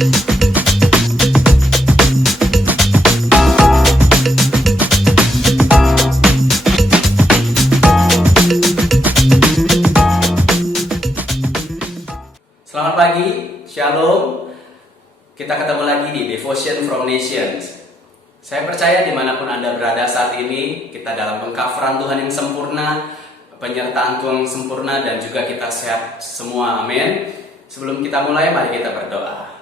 Selamat pagi, Shalom. Kita ketemu lagi di Devotion from Nations. Saya percaya dimanapun Anda berada saat ini, kita dalam pengcoveran Tuhan yang sempurna, penyertaan Tuhan yang sempurna, dan juga kita sehat semua, amin. Sebelum kita mulai, mari kita berdoa.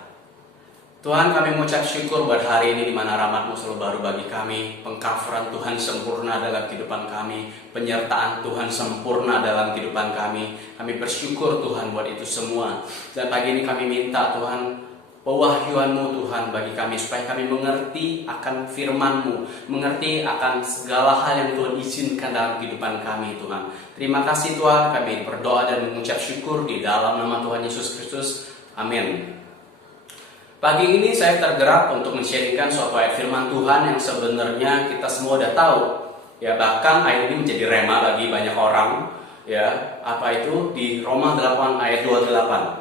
Tuhan, kami mengucap syukur buat hari ini di mana rahmat-Mu selalu baru bagi kami. Pengcoveran Tuhan sempurna dalam kehidupan kami, penyertaan Tuhan sempurna dalam kehidupan kami. Kami bersyukur Tuhan buat itu semua. Dan pagi ini kami minta Tuhan, pewahyuan-Mu Tuhan bagi kami, supaya kami mengerti akan firman-Mu, mengerti akan segala hal yang Tuhan izinkan dalam kehidupan kami Tuhan. Terima kasih Tuhan, kami berdoa dan mengucap syukur di dalam nama Tuhan Yesus Kristus. Amin. Pagi ini saya tergerak untuk men-sharingkan suatu ayat firman Tuhan yang sebenarnya kita semua udah tahu. Ya, bahkan ayat ini menjadi rema bagi banyak orang. Ya, apa itu? Di Roma 8 ayat 28.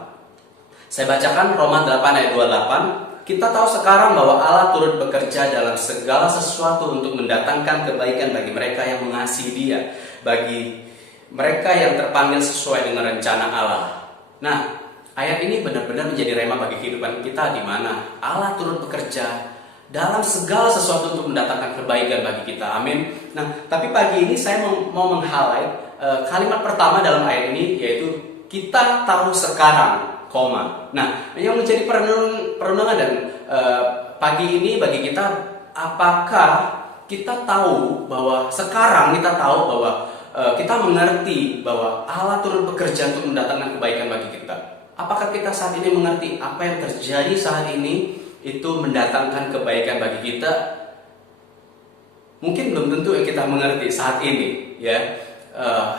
Saya bacakan Roma 8 ayat 28. Kita tahu sekarang bahwa Allah turut bekerja dalam segala sesuatu untuk mendatangkan kebaikan bagi mereka yang mengasihi Dia, bagi mereka yang terpanggil sesuai dengan rencana Allah. Nah, ayat ini benar-benar menjadi rema bagi kehidupan kita, di mana Allah turut bekerja dalam segala sesuatu untuk mendatangkan kebaikan bagi kita. Amin. Nah, tapi pagi ini saya mau meng-highlight kalimat pertama dalam ayat ini, yaitu kita tahu sekarang, koma. Nah, yang menjadi perenungan dan pagi ini bagi kita, apakah kita tahu bahwa sekarang kita tahu bahwa kita mengerti bahwa Allah turut bekerja untuk mendatangkan kebaikan bagi kita. Apakah kita saat ini mengerti apa yang terjadi saat ini itu mendatangkan kebaikan bagi kita? Mungkin belum tentu yang kita mengerti saat ini, ya.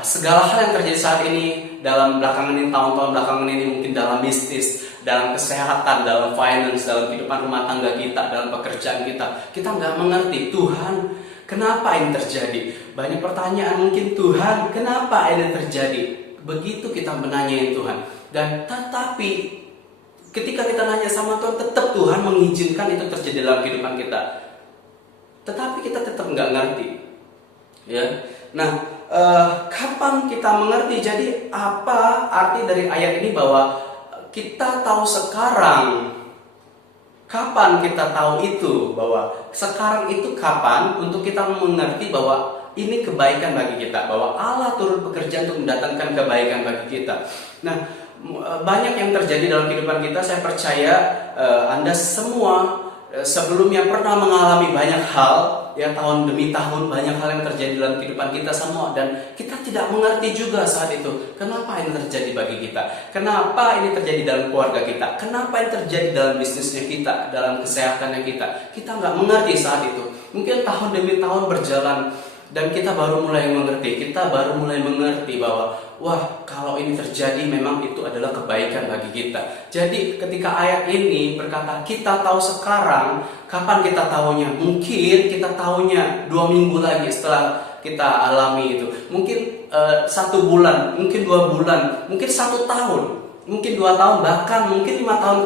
Segala hal yang terjadi saat ini dalam belakangan ini, tahun-tahun belakangan ini, mungkin dalam bisnis, dalam kesehatan, dalam finance, dalam kehidupan rumah tangga kita, dalam pekerjaan kita nggak mengerti. Tuhan, kenapa ini terjadi? Banyak pertanyaan mungkin, Tuhan, kenapa ini terjadi? Begitu kita menanyai Tuhan. Dan tetapi ketika kita nanya sama Tuhan, tetap Tuhan mengizinkan itu terjadi dalam kehidupan kita. Tetapi kita tetap nggak ngerti, ya. Nah, kapan kita mengerti? Jadi apa arti dari ayat ini bahwa kita tahu sekarang? Kapan kita tahu itu? Bahwa sekarang itu kapan untuk kita mengerti bahwa ini kebaikan bagi kita, bahwa Allah turut bekerja untuk mendatangkan kebaikan bagi kita. Nah, banyak yang terjadi dalam kehidupan kita. Saya percaya Anda semua sebelumnya pernah mengalami banyak hal, ya, tahun demi tahun banyak hal yang terjadi dalam kehidupan kita semua, dan kita tidak mengerti juga saat itu kenapa ini terjadi bagi kita, kenapa ini terjadi dalam keluarga kita, kenapa ini terjadi dalam bisnisnya kita, dalam kesehatannya kita nggak mengerti saat itu. Mungkin tahun demi tahun berjalan dan kita baru mulai mengerti, bahwa wah, kalau ini terjadi memang itu adalah kebaikan bagi kita. Jadi ketika ayat ini berkata kita tahu sekarang, kapan kita tahunya? Mungkin kita tahunya 2 minggu lagi setelah kita alami itu. Mungkin 1 bulan, mungkin 2 bulan, mungkin 1 tahun, mungkin 2 tahun, bahkan mungkin 5 tahun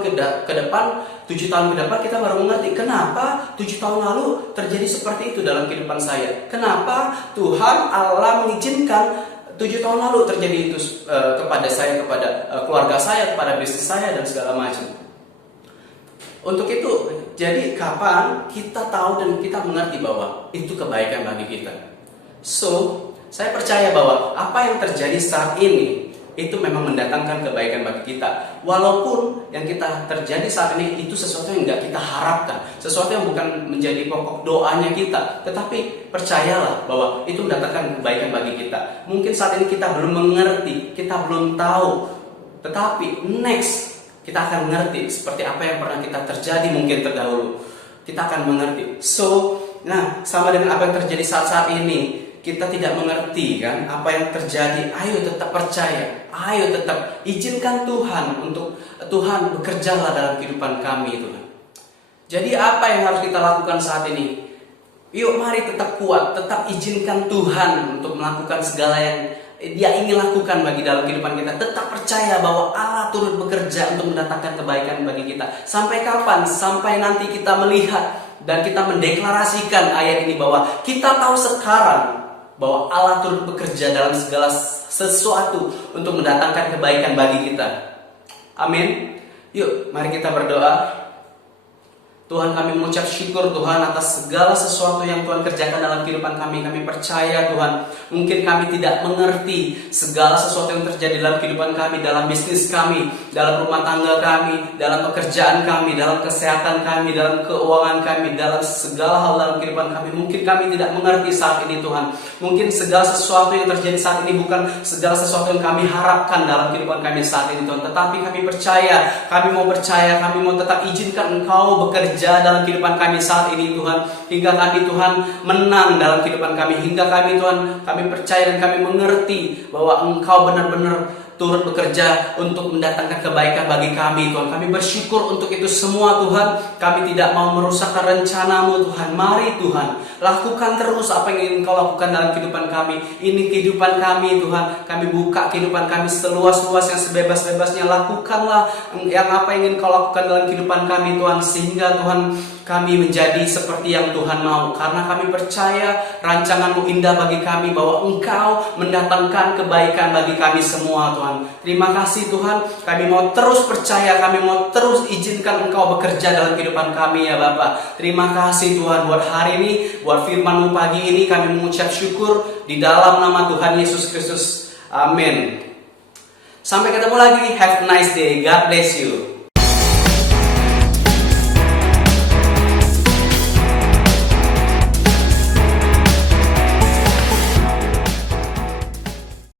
ke depan, 7 tahun ke depan kita baru mengerti kenapa 7 tahun lalu terjadi seperti itu dalam kehidupan saya. Kenapa Tuhan Allah mengizinkan 7 tahun lalu terjadi itu kepada saya, kepada keluarga saya, kepada bisnis saya, dan segala macam. Untuk itu, jadi kapan kita tahu dan kita mengerti bahwa itu kebaikan bagi kita? So, saya percaya bahwa apa yang terjadi saat ini itu memang mendatangkan kebaikan bagi kita. Walaupun yang kita terjadi saat ini itu sesuatu yang nggak kita harapkan, sesuatu yang bukan menjadi pokok doanya kita, tetapi percayalah bahwa itu mendatangkan kebaikan bagi kita. Mungkin saat ini kita belum mengerti, kita belum tahu, tetapi next kita akan mengerti seperti apa yang pernah kita terjadi mungkin terdahulu. Kita akan mengerti. So, nah, sama dengan apa yang terjadi saat ini. Kita tidak mengerti kan apa yang terjadi. Ayo tetap percaya, ayo tetap izinkan Tuhan untuk Tuhan bekerjalah dalam kehidupan kami, Tuhan. Jadi apa yang harus kita lakukan saat ini? Yuk, mari tetap kuat, tetap izinkan Tuhan untuk melakukan segala Dia ingin lakukan bagi dalam kehidupan kita. Tetap percaya bahwa Allah turut bekerja untuk mendatangkan kebaikan bagi kita. Sampai kapan? Sampai nanti kita melihat dan kita mendeklarasikan ayat ini bahwa kita tahu sekarang bahwa Allah turut bekerja dalam segala sesuatu untuk mendatangkan kebaikan bagi kita. Amin. Yuk, mari kita berdoa. Tuhan, kami mengucap syukur Tuhan atas segala sesuatu yang Tuhan kerjakan dalam kehidupan kami. Kami percaya Tuhan, mungkin kami tidak mengerti segala sesuatu yang terjadi dalam kehidupan kami, dalam bisnis kami, dalam rumah tangga kami, dalam pekerjaan kami, dalam kesehatan kami, dalam keuangan kami, dalam segala hal dalam kehidupan kami. Mungkin kami tidak mengerti saat ini Tuhan. Mungkin segala sesuatu yang terjadi saat ini bukan segala sesuatu yang kami harapkan dalam kehidupan kami saat ini Tuhan. Tetapi kami percaya, kami mau tetap izinkan Engkau bekerja dalam kehidupan kami saat ini Tuhan, hingga kami Tuhan menang dalam kehidupan kami, hingga kami Tuhan, kami percaya dan kami mengerti bahwa Engkau benar-benar turut bekerja untuk mendatangkan kebaikan bagi kami Tuhan. Kami bersyukur untuk itu semua Tuhan. Kami tidak mau merusakkan rencana-Mu Tuhan. Mari Tuhan, lakukan terus apa yang ingin Engkau lakukan dalam kehidupan kami. Ini kehidupan kami Tuhan. Kami buka kehidupan kami seluas-luasnya, sebebas-bebasnya. Lakukanlah yang apa yang ingin Engkau lakukan dalam kehidupan kami Tuhan, sehingga Tuhan kami menjadi seperti yang Tuhan mau. Karena kami percaya rancangan-Mu indah bagi kami, bahwa Engkau mendatangkan kebaikan bagi kami semua Tuhan. Terima kasih Tuhan. Kami mau terus percaya, kami mau terus izinkan Engkau bekerja dalam kehidupan kami ya Bapa. Terima kasih Tuhan buat hari ini, buat firman-Mu pagi ini. Kami mengucap syukur di dalam nama Tuhan Yesus Kristus. Amin. Sampai ketemu lagi. Have a nice day. God bless you.